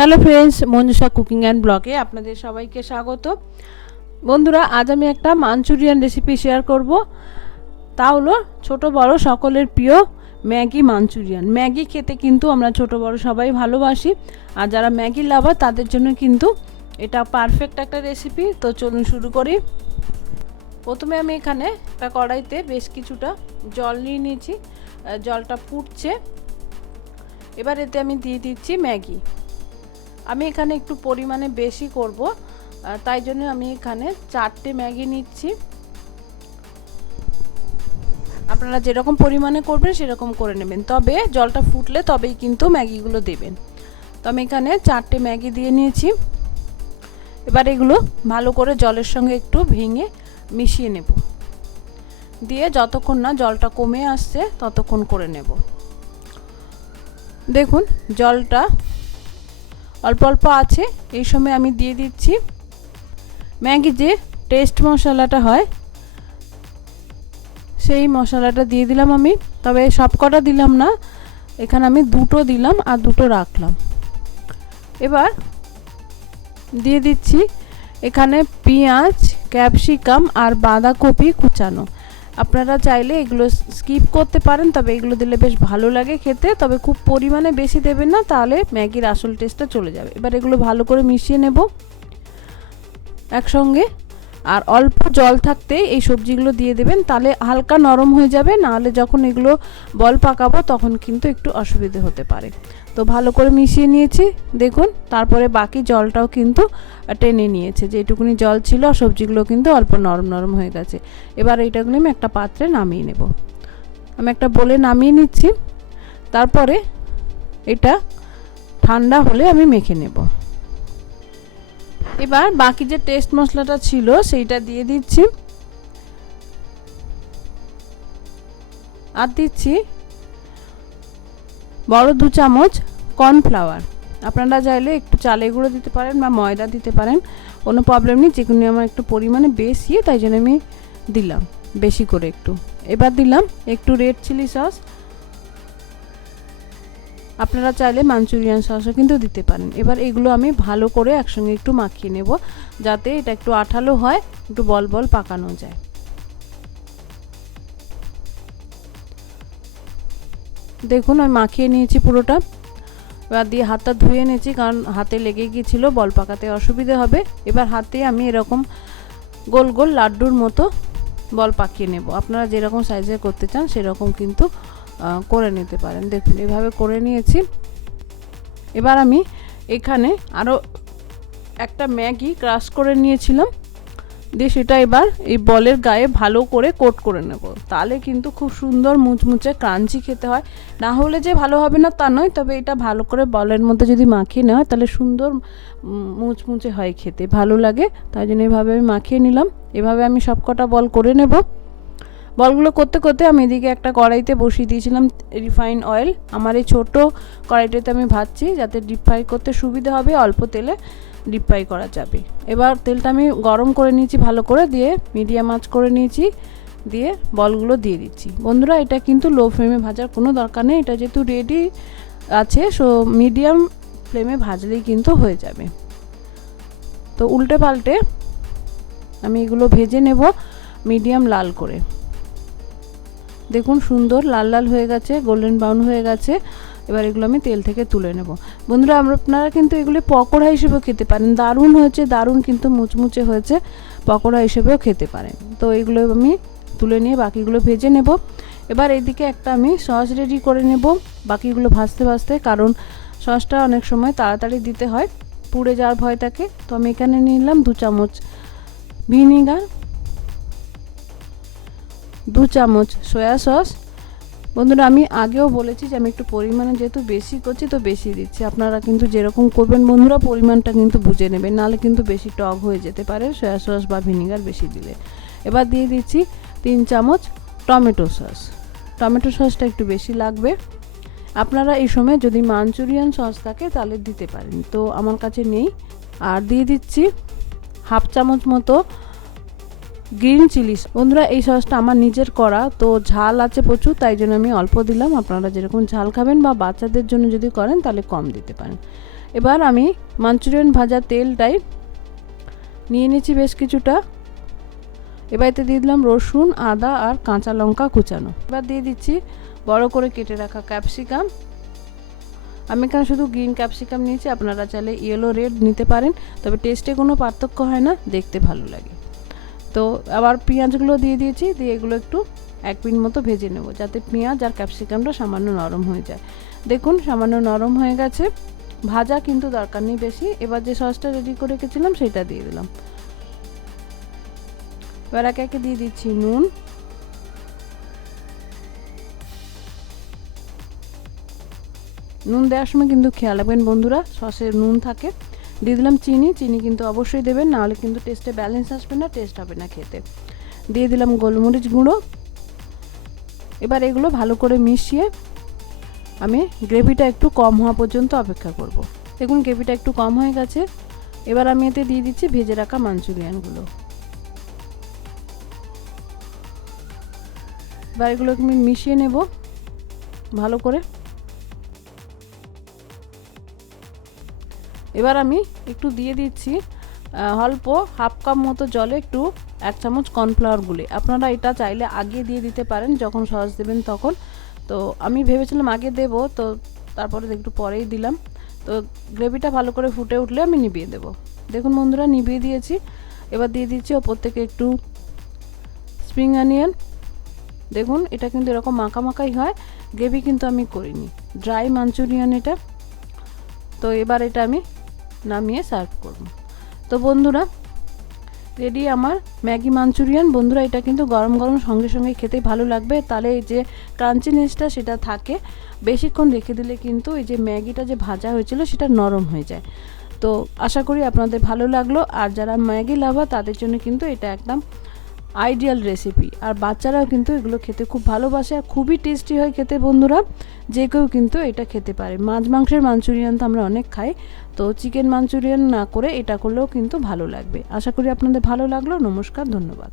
Hello friends, Manjusha cooking and ব্লগে আপনাদের সবাইকে স্বাগত। বন্ধুরা, আজ আমি একটা মাঞ্চুরিয়ান রেসিপি শেয়ার করব। তা হলো ছোট বড় সকলের প্রিয় ম্যাগি মাঞ্চুরিয়ান। ম্যাগি খেতে কিন্তু আমরা ছোট বড় সবাই ভালোবাসি, আর যারা ম্যাগি লাভার তাদের জন্য কিন্তু এটা পারফেক্ট একটা রেসিপি। তো চলুন শুরু করি। প্রথমে আমি এখানে একটা কড়াইতে বেশ কিছুটা জল নিয়ে নিয়েছি, জলটা ফুটছে। এবার এতে আমি দিয়ে দিচ্ছি ম্যাগি। আমি এখানে একটু পরিমাণে বেশি করব, তাই জন্য আমি এখানে 4টে ম্যাগি নিচ্ছি। আপনারা যেরকম পরিমাণে করবেন সেরকম করে নেবেন, তবে জলটা ফুটলে তবেই কিন্তু ম্যাগিগুলো দেবেন। তো আমি এখানে 4টে ম্যাগি দিয়ে নিয়েছি। এবার এগুলো ভালো করে জলের সঙ্গে একটু ভেঙে মিশিয়ে নেব, দিয়ে যতক্ষণ না জলটা কমে আসছে ততক্ষণ করে নেব। দেখুন জলটা অল্প অল্প আছে। এই সময় আমি দিয়ে দিচ্ছি ম্যাগি যে টেস্ট মশলাটা হয় সেই মশলাটা দিয়ে দিলাম আমি, তবে সবকটা দিলাম না, এখানে আমি 2টো দিলাম আর 2টো রাখলাম। এবার দিয়ে দিচ্ছি এখানে পেঁয়াজ, ক্যাপসিকাম আর বাঁধাকপি কুচানো। আপনারা চাইলে এগুলো স্কিপ করতে পারেন, তবে এগুলো দিলে বেশ ভালো লাগে খেতে, তবে খুব পরিমাণে বেশি দেবেন না, তাহলে ম্যাগির আসল টেস্টটা চলে যাবে। এবার এগুলো ভালো করে মিশিয়ে নেব একসঙ্গে, আর অল্প জল থাকতে এই সবজিগুলো দিয়ে দেবেন, তাহলে হালকা নরম হয়ে যাবে, নাহলে যখন এগুলো বল পাকাবো তখন কিন্তু একটু অসুবিধে হতে পারে। তো ভালো করে মিশিয়ে নিয়েছি দেখুন। তারপরে বাকি জলটাও কিন্তু টেনে নিয়েছে, যেটুকুনি জল ছিল সবজিগুলো কিন্তু অল্প নরম নরম হয়ে গেছে। এবার এইটাগুলো আমি একটা পাত্রে নামিয়ে নেব। আমি একটা বলে নামিয়ে নিচ্ছি, তারপরে এটা ঠান্ডা হলে আমি মেখে নেব। এবার বাকি যে টেস্ট মশলাটা ছিল সেইটা দিয়ে দিচ্ছি, আর দিচ্ছি বড় 2 চামচ কর্নফ্লাওয়ার। আপনারা চাইলে একটু চালের গুঁড়ো দিতে পারেন বা ময়দা দিতে পারেন, কোনো প্রবলেম নেই। যেগুলো আমার একটু পরিমাণে বেশি, তাই জন্য আমি দিলাম বেশি করে একটু। এবার দিলাম একটু রেড চিলি সস। আপনারা চাইলে মাঞ্চুরিয়ান সসও কিন্তু দিতে পারেন। এবার এগুলো আমি ভালো করে একসঙ্গে একটু মাখিয়ে নেব, যাতে এটা একটু আঠালো হয়, একটু বল বল পাকানো যায়। দেখুন আমি মাখিয়ে নিয়েছি পুরোটা। এবার দিয়ে হাতটা ধুয়ে নিয়েছি, কারণ হাতে লেগে গিয়েছিল, বল পাকাতে অসুবিধে হবে। এবার হাতে আমি এরকম গোল গোল লাড্ডুর মতো বল পাকিয়ে নেব। আপনারা যেরকম সাইজের করতে চান সেরকম কিন্তু করে নিতে পারেন। দেখুন এভাবে করে নিয়েছি। এবার আমি এখানে আরও একটা ম্যাগি ক্রাশ করে নিয়েছিলাম, দিয়ে সেটা এবার এই বলের গায়ে ভালো করে কোট করে নেব, তাহলে কিন্তু খুব সুন্দর মুচমুচে ক্রাঞ্চি খেতে হয়। না হলে যে ভালো হবে না তা নয়, তবে এটা ভালো করে বলের মধ্যে যদি মাখিয়ে নেওয়া হয় তাহলে সুন্দর মুচমুচে হয়, খেতে ভালো লাগে। তাই জন্য এভাবে আমি মাখিয়ে নিলাম। এভাবে আমি সবকটা বল করে নেব। বলগুলো করতে করতে আমি এদিকে একটা কড়াইতে বসিয়ে দিয়েছিলাম রিফাইন অয়েল। আমার এই ছোটো কড়াইটাতে আমি ভাজছি, যাতে ডিপ ফ্রাই করতে সুবিধা হবে, অল্প তেলে ডিপ ফ্রাই করা যাবে। এবার তেলটা আমি গরম করে নিয়েছি ভালো করে, দিয়ে মিডিয়াম আঁচ করে নিয়েছি, দিয়ে বলগুলো দিয়ে দিচ্ছি। বন্ধুরা, এটা কিন্তু লো ফ্লেমে ভাজার কোনো দরকার নেই, এটা যেহেতু রেডি আছে, সো মিডিয়াম ফ্লেমে ভাজলেই কিন্তু হয়ে যাবে। তো উল্টে পাল্টে আমি এগুলো ভেজে নেব মিডিয়াম লাল করে। দেখুন সুন্দর লাল লাল হয়ে গেছে, গোল্ডেন ব্রাউন হয়ে গেছে। এবার এগুলো আমি তেল থেকে তুলে নেব। বন্ধুরা, আপনারা কিন্তু এগুলো পকোড়া হিসেবেও খেতে পারেন, দারুণ হয়েছে, দারুণ কিন্তু মুচমুচে হয়েছে, পকোড়া হিসেবেও খেতে পারেন। তো এগুলো আমি তুলে নিয়ে বাকিগুলো ভেজে নেব। এবার এইদিকে একটা আমি সস রেডি করে নেব বাকিগুলো ভাজতে ভাজতে, কারণ সসটা অনেক সময় তাড়াতাড়ি দিতে হয়, পুড়ে যাওয়ার ভয় থাকে। তো আমি এখানে নিলাম 2 চামচ ভিনিগার, 2 চামচ সয়া সস। বন্ধুরা, আমি আগেও বলেছি যে আমি একটু পরিমাণে যেহেতু বেশি করছি তো বেশি দিচ্ছি। আপনারা কিন্তু যেরকম করবেন বন্ধুরা পরিমাণটা কিন্তু বুঝে নেবেন, নাহলে কিন্তু বেশি টক হয়ে যেতে পারে সয়া সস বা ভিনিগার বেশি দিলে। এবার দিয়ে দিচ্ছি 3 চামচ টমেটো সস। টমেটো সসটা একটু বেশি লাগবে। আপনারা এই সময় যদি মাঞ্চুরিয়ান সস থাকে তাহলে দিতে পারেন, তো আমার কাছে নেই। আর দিয়ে দিচ্ছি 1/2 চামচ মতো গ্রিন চিলি। বন্ধুরা, এই সসটা আমার নিজের করা, তো ঝাল আছে প্রচুর, তাই জন্য আমি অল্প দিলাম। আপনারা যেরকম ঝাল খাবেন বা বাচ্চাদের জন্য যদি করেন তাহলে কম দিতে পারেন। এবার আমি মাঞ্চুরিয়ান ভাজা তেলটাই নিয়ে নিয়েছি বেশ কিছুটা। এবার এতে দিয়ে দিলাম রসুন, আদা আর কাঁচা লঙ্কা কুচানো। এবার দিয়ে দিচ্ছি বড় করে কেটে রাখা ক্যাপসিকাম। আমি এখানে শুধু গ্রিন ক্যাপসিকাম নিয়েছি, আপনারা চাইলে ইয়েলো রেড নিতে পারেন, তবে টেস্টে কোনো পার্থক্য হয় না, দেখতে ভালো লাগে। তো আবার পেঁয়াজগুলো দিয়ে দিয়েছি, দিয়ে এগুলো একটু 1 মিনিট মতো ভেজে নেব, যাতে পেঁয়াজ আর ক্যাপসিকামটা সামান্য নরম হয়ে যায়। দেখুন সামান্য নরম হয়ে গেছে, ভাজা কিন্তু দরকার নেই বেশি। এবার যে সসটা রেডি করে রেখেছিলাম সেটা দিয়ে দিলাম। এবার একে একে দিয়ে দিচ্ছি নুন, নুন দেওয়ার সময় কিন্তু খেয়াল রাখবেন বন্ধুরা সসে নুন থাকে। দিয়ে দিলাম চিনি, চিনি কিন্তু অবশ্যই দেবেন, নাহলে কিন্তু টেস্টে ব্যালেন্স আসবে না, টেস্ট হবে না খেতে। দিয়ে দিলাম গোলমরিচ গুঁড়ো। এবার এগুলো ভালো করে মিশিয়ে আমি গ্রেভিটা একটু কম হওয়া পর্যন্ত অপেক্ষা করব। দেখুন গ্রেভিটা একটু কম হয়ে গেছে। এবার আমি এতে দিয়ে দিচ্ছি ভেজে রাখা মাঞ্চুরিয়ানগুলো। এবার এগুলো আমি মিশিয়ে নেব ভালো করে। এবার আমি একটু দিয়ে দিচ্ছি অল্প হাফ কাপ মতো জলে একটু 1 চামচ কর্নফ্লাওয়ার গুলে। আপনারা এটা চাইলে আগে দিয়ে দিতে পারেন, যখন সস দেবেন তখন। তো আমি ভেবেছিলাম আগে দেব, তো তারপরে একটু পরেই দিলাম। তো গ্রেভিটা ভালো করে ফুটে উঠলে আমি নিভিয়ে দেব। দেখুন বন্ধুরা নিভিয়ে দিয়েছি। এবার দিয়ে দিচ্ছি ওপর থেকে একটু স্প্রিং অনিয়ন। দেখুন এটা কিন্তু এরকম মাখা মাখাই হয়, গ্রেভি কিন্তু আমি করিনি, ড্রাই মাঞ্চুরিয়ান এটা। তো এবার এটা আমি নামিয়ে সার্ভ করব। তো বন্ধুরা রেডি আমার ম্যাগি মাঞ্চুরিয়ান। বন্ধুরা এটা কিন্তু গরম গরম সঙ্গে সঙ্গে খেতে ভালো লাগবে, তাহলে এই যে ক্রাঞ্চিনেসটা সেটা থাকে। বেশিক্ষণ রেখে দিলে কিন্তু এই যে ম্যাগিটা যে ভাজা হয়েছিল সেটা নরম হয়ে যায়। তো আশা করি আপনাদের ভালো লাগলো। আর যারা ম্যাগি লাভার তাদের জন্য কিন্তু এটা একদম আইডিয়াল রেসিপি। আর বাচ্চারাও কিন্তু এগুলো খেতে খুব ভালোবাসে, আর খুবই টেস্টি হয় খেতে বন্ধুরা। যে কেউ কিন্তু এটা খেতে পারে। মাছ মাংসের মাঞ্চুরিয়ান তো আমরা অনেক খাই, তো চিকেন মাঞ্চুরিয়ান না করে এটা করলেও কিন্তু ভালো লাগবে। আশা করি আপনাদের ভালো লাগলো। নমস্কার, ধন্যবাদ।